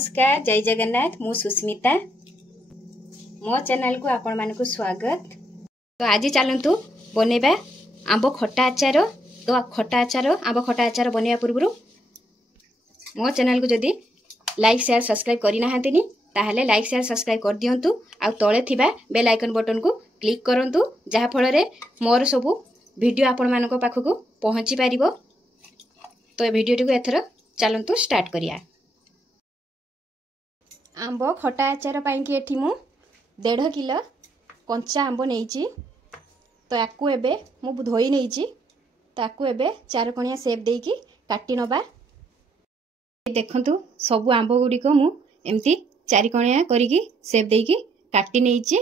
नमस्कार जय जगन्नाथ मु सुस्मिता मो चैनल को आपण मानकु स्वागत। तो आज चलतु बनेबा आंब खट्टा आचार। तो खट्टा आचार आंब खट्टा आचार बनवा पूर्व मो चैनल को जदि लाइक शेयर सब्सक्राइब करना ताहले लाइक शेयर सब्सक्राइब कर दियंतु आ तळे थिबा बेल आइकन बटन को क्लिक करंतु जहा फल रे मोर सबु वीडियो आपण मानक पाखकु पहुंची पारिबो। तो ए वीडियो को एथर चलंतु स्टार्ट करिया। आंब खटा आचार पाई एठी मु 1.5 किलो कंचा आंब नहीं। तो याकू एबे मु धोई नहीं तो याकू एबे 4 कणिया सेप देकी काटी नबा। देखंतु सबु आंब गुडी को मु एमती 4 कणिया करिकी सेप देकी काटी नहीं।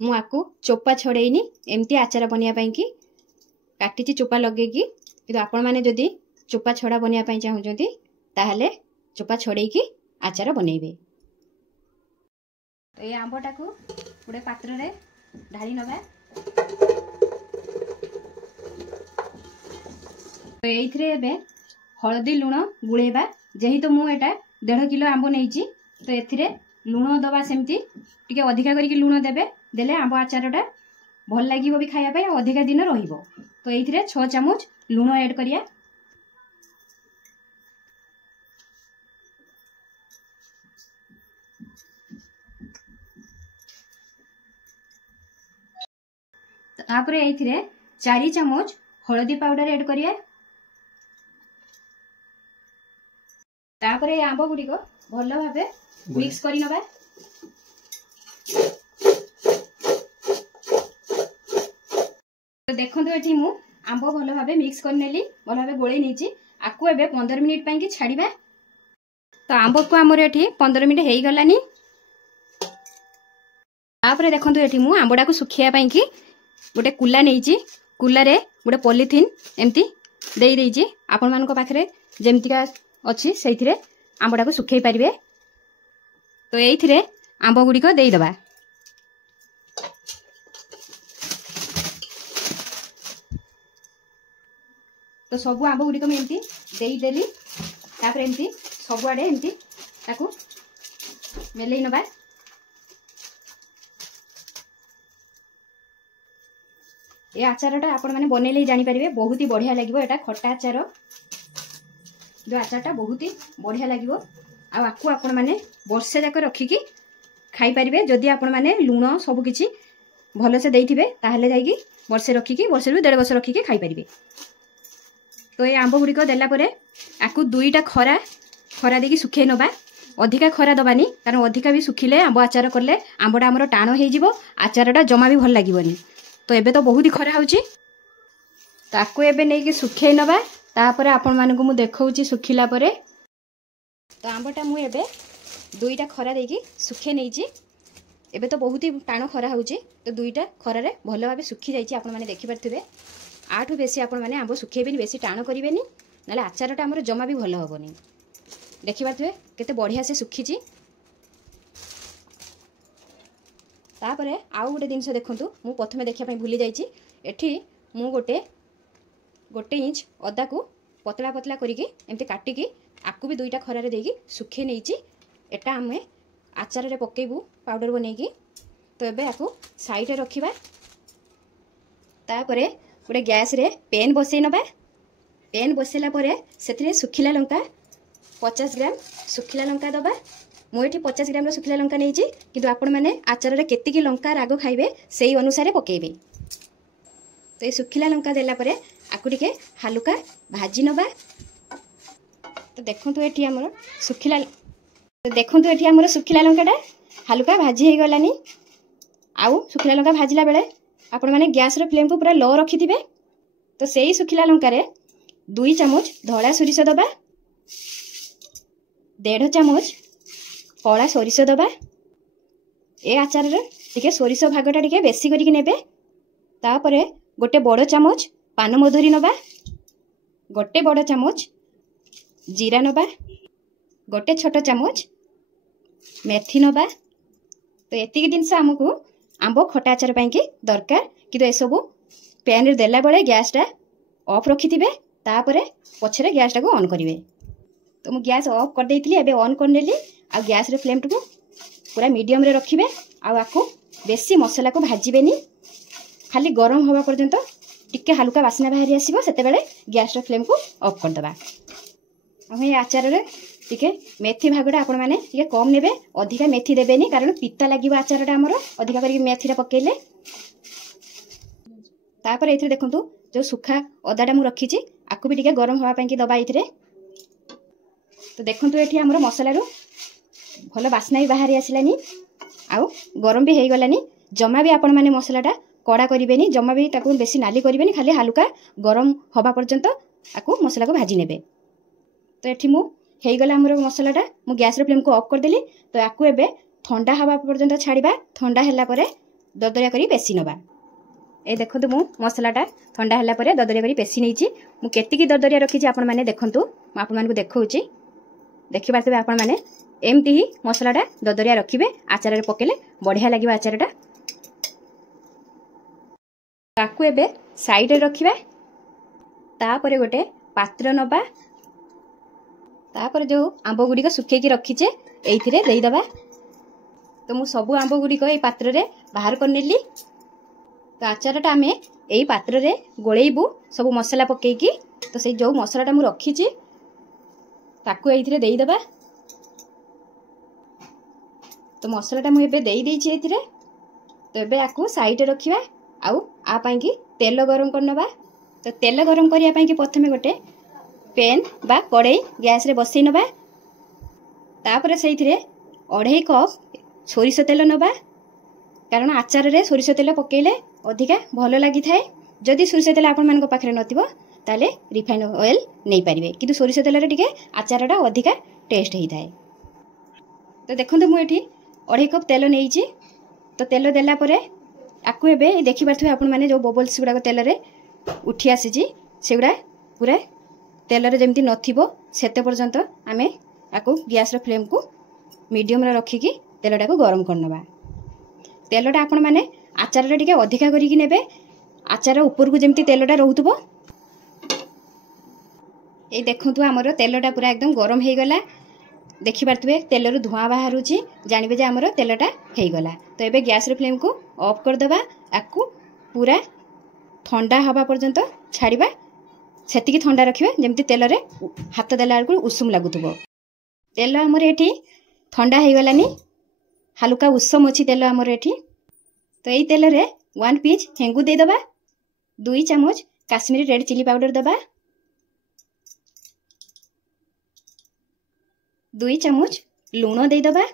मु याकू चोपा छड़ेनी एमती आचार बनिया पाई की काटी चोपा लगेकी। किंतु आपण माने जदी चोपा छड़ा बनिया पाई चाहुचंती ताहले चोपा छड़ेकी आचार बनइबे। तो ये आंबटा को गोटे पात्र रे ढाली नबा। तो एइथरे एबे हळदी लुण गुळेबा। जेही तो मु एटा 1.5 किलो आंब नेइची तो एथिरे लुण दबा सेमती टिके अधिका करिके लुण देबे। देले आंब आचारटा भल लागिवो भी खाया पाई अधिका दिन रहिबो। तो एइथरे 6 चम्मच लुण ऐड करिया। तापरे एइथिरे 4 चम्मच हळदी पाउडर ऐड करिया। तापरे आंब गुडी को भल भाबे मिक्स करि नबा। तो देखंतु एठी मु आंब भल भाबे मिक्स कर नेली भल भाबे गोळे नेची। आकु एबे 15 मिनिट पई कि छाडीबा। तो आंब को हमर एठी 15 मिनिट हेई गलानी। तापरे देखंतु एठी मु आंबडा को सुखिया पई कि गोटे कुला नहीं। कुला रे गोटे पॉलिथिन एमती दे देइछि। आपण मानको पाखरे जेमतिका अछि सेइथिरे आंबडा को सुखै परिबे। तो एइथिरे आंब गुडी को देई दबा। तो सब आंब गुडी को एमती देई देली। तापर एमती सब आडे एमती ताकू मेलै नबा। ये आचारटा आपण माने बनेले जानि परिबे बहुत ही बढ़िया लागिवो। एटा खट्टा आचार जो आचारटा बहुत ही बढ़िया लागिवो। आ आकु आपण माने वर्षे जाक रखिकी खाई परिबे। जदि आपण माने लुण सब किछि भलो से देइथिबे ताहले जाईकी वर्षे रखिकी वर्षे रु 1.5 वर्ष रखिकी खाई परिबे। तो ये आंब गुडी को देला परे आकु 2टा खरा देकी सुखे नबा। अधिका खरा दबानी कारण अधिका भी सुखिले आंब आचार करले आंबडा हमर टाण हेई जिवो। आचारटा जमा भी भल लागिवनी। तो एबे तो बहुत ही खरा होची। ताकू एबे नै कि सुखे नबा। तापर आपण मानकु मु देखौची सुखिला परे। तो आंबटा मु एबे 2टा खरा देकी सुखे नैची। एबे तो बहुत ही टाण खरा होची। तो 2टा खरा रे भलो भाबे सुखी जाईची। आपण माने देखि परथिबे आठु बेसी आपण माने आंब सुखेबेनी बेसी टाण करिवेनी नाले आचारटा हमर जमा भी भलो होबनी। देखि परथिबे केते बढ़िया से सुखीची। तापरे आउ गोटे जिनस देखंतु मु प्रथमे देखिया पई भूली जाईची। एठी मु गोटे इंच अदा को पतला पतला करिके एमते काटिकी आकु भी 2टा खरा रे देकी सुखे नैची। एटा हमें आचार रे पकेबू पाउडर बनेकी। तो एबे आकु साइड रे रखिबा। तापरे गोटे गैस रे पेन बसै नबा। पेन बसेला परे सेथिरे सुखिला लंका 50 ग्राम सुखिला लंका दबा। मु एठी 50 ग्राम सुखिला लंका नहीं किंतु आपण माने आचार रे केतिकी लंका राग खाइबे सेही अनुसार पकेबे। तो ये सुखिला लंका देला परे आकु टिके हालुका भाजी नबा। तो देखंतु एठी हमर सुखिला लंकाटा हालुका भाजी हे गलानी। आउ सुखिला लंका भाजिला बेले आपण माने गैस रो फ्लेम को पूरा लो रखि दिबे। तो सेही सुखिला लंका रे 2 चम्मच धळा सोरिष दबा। 1.5 चम्मच कला सोरिष दबा। ए आचार रे टिके सोरिष भागटा टिके बेसी करिक नेबे। तापरे गोटे बड़ चम्मच पान मधुरी नबा। गोटे बड़ चम्मच जीरा नबा। गोटे छोट चम्मच मेथी नबा। तो एतिक जिनस हमकु आंब खटा आचार पाई कि दरकार। किंतु ए सब पैन रे देला बेले गैसटा ऑफ रखिथिबे। तापरे पछरे गैसटा को ऑन करिवे। तो मु गैस ऑफ कर देइथिली एबे ऑन करनेली आ गैस रे फ्लेम को पूरा मीडियम रे रखिबे आकु बेसी मसला को भाजिबेनी खाली गरम होबा पर्यंत टिके हल्का बासना बाहरी आसीबो सेते बेले गैस रे फ्लेम को ऑफ कर दबा। आ हे आचार रे टिके मेथी भागडा आपण माने टिके कम नेबे अधिका मेथी देबेनी कारण पित्ता लागिबो आचारटा हमर अधिका करी मेथी रा पकेले। तापर एथिरे देखंतु जो सुखा अदाटा मु रखीची आकु भी टिके गरम होबा पई कि दबा एथिरे। तो देखंतु एठी हमर मसला रो भलो बासना भी बाहरी आसिलानी आउ गरम भी हेई गलानी। जमा भी आपण माने मसलाटा कड़ा करिवेनी जमा भी ताकू बेसी नाली करिवेनी खाली हल्का गरम होबा पर्यंत आकु मसला को भाजी नेबे। तो एठी मु हेई गला हमर मसलाटा मु गैस रे फ्लेम को ऑफ कर देली। तो आकु एबे ठंडा हवा पर्यंत छाड़ीबा ठंडा हैला परे ददरिया करी बेसी नबा। ए देखंतु मु मसलाटा ठंडा हैला परे ददरिया करी बेसी नेइची मु केतिकी ददरिया रखीची आपण माने देखंतु मु आपण मानकु देखौची देखि पारबे आपण माने एमती ही मसलाटा ददरिया रखिबे आचार रे पकेले बढ़िया लागिबा आचारटा। ताकू एबे साइड रे रखिबा तापरे गोटे पात्र नबा तापर जो आंब गुड़िक सुखेकी रखीचे एइथिरे देई दबा। तो मु सब आंब गुड़िक ए पात्र रे बाहर कर नेली। तो आचारटा आमे एई पात्र रे गोळेइबु सब मसला पकेकी। तो से जो मसलाटा मु रखीची ताकू एइथिरे देई दबा। तो मसलाटा मु एबे देई देइची एथिरे। तो एबे आकु साइड रे रखिबा आउ आ पई कि तेल गरम करनबा। तो तेल गरम करिया पई कि प्रथमे गोटे पेन बा कड़ाई गैस रे बसई नबा तापर सेइथिरे 2.5 कप सोरिष तेल नबा कारण आचार रे सोरिष तेल पकेले अधिका भलो लागि थाए। जदि सोरिष तेल आपण मान को पाखरे नथिबो ताले रिफाइन ऑयल नै पारिबे किंतु सोरिष तेल रे टिके आचारटा अधिका टेस्ट हेई थाए। तो देखंतु मु एठी 2.5 कप तेल नेइची। तो तेल देला परे आकु एबे देखि पारथुबे आपण माने जो बबल्स गुडा तेल रे उठी आसीची सेगुडा पूरा तेल रे जेमती नथिबो सेते पर्यंत आमे आकु गैस रे फ्लेम को मीडियम रे रखिकी तेलटा को गरम करनबा। तेलटा आपण माने आचार रे टिके अधिका करिकी नेबे आचार ऊपर को जेमती तेलटा रहउतबो। ए देखंतु हमर तेलटा पूरा एकदम गरम हेई गला देखि पारथुबे तेल रो धुआं बाहरुची जानिबे जे हमर तेलटा हेई गला। तो एबे गैस रे फ्लेम को ऑफ कर दबा आकु पूरा ठंडा हवा पर्यंत छाड़ीबा सेतिकी ठंडा रखिबे जेमती तेल रे हाथ देला को उषुम लागुतबो। तेल हमर एठी ठंडा हेई गलानी हल्का उषम अछि तेल हमर एठी। तो एई तेल रे 1 पीस हेंगु दे दबा 2 चम्मच काश्मीरी रेड चिली पाउडर दबा 2 चम्मच लूण दे दबा।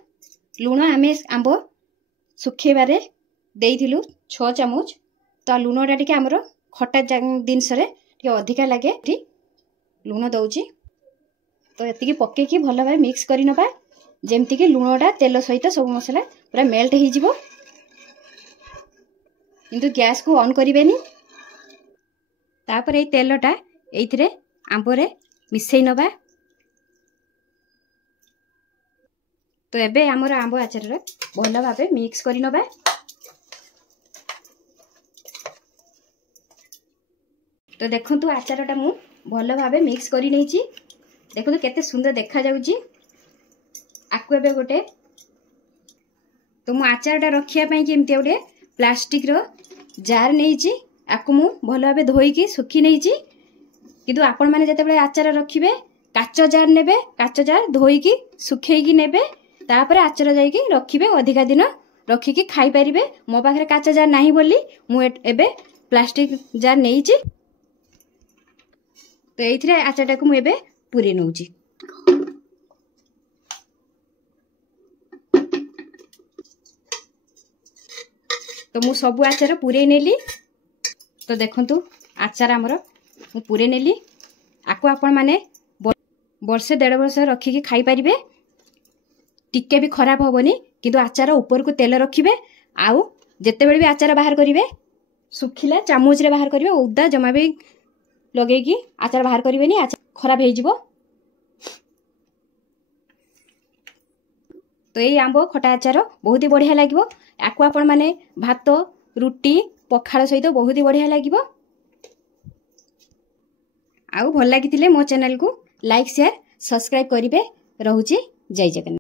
लूण आमे आंबो सुखेबारे देइथिलु 6 चम्मच। तो लूणटा टिके हमर खट्टा जिनस रे टिके अधिका लागे ठी लूण दउची। तो एतिकी पक्के की भलो भाई मिक्स करि नबा जेमती कि लूणटा तेल सहित सब मसला पूरा मेल्ट हेई जिवो किंतु गैस को ऑन करिवेनी। तापर ए तेलटा एइथिरे आंबरे मिसई नबा। तो एबे हमर आंब आचार रे भलो भाबे मिक्स करि नबा। तो देखंतु आचारटा मु भलो भाबे मिक्स करि नैची देखंतु केते सुंदर देखा जाउची। आकु एबे गोटे तो मु आचारटा रखिया पई कि एमती गोटे प्लास्टिक रो जार नैची आकु मु भलो भाबे धोई कि सुखी नैची किंतु आपण माने जते बेले आचार रखिबे काच जार नेबे काच जार धोई कि सुखेई कि नेबे तापर आचार जाई कि रखिबे अधिका दिन रखी कि खाई परिबे। मो पाखरे काच जार नाही बोली मु एबे प्लास्टिक जार नैची। तो एइथिरे आचारटा को मु एबे पुरी नउची। तो मु सब आचार पुरे नेली। तो देखंतु आचार हमर मु पुरे नेली आकु आपण माने वर्षे 1.5 वर्ष रखी कि खाई परिबे टिके भी खराब होबनी किंतु आचार ऊपर को तेल रखिबे आउ जेते बेले भी आचार बाहर करिवे सुखिला चामच रे बाहर करिवे उदा जमा भी लगे कि आचार बाहर करिवेनी आचार खराब हेई जिवो। तो ये आंब खटा आचार बहुत ही बढ़िया लागिवो आकु आपण माने भात रुटी पखाळ सहित बहुत ही बढ़िया लागिवो। आउ भल लागितिले मो चैनल को लाइक शेयर सब्सक्राइब करेंगे। रोचे जय जगन्नाथ।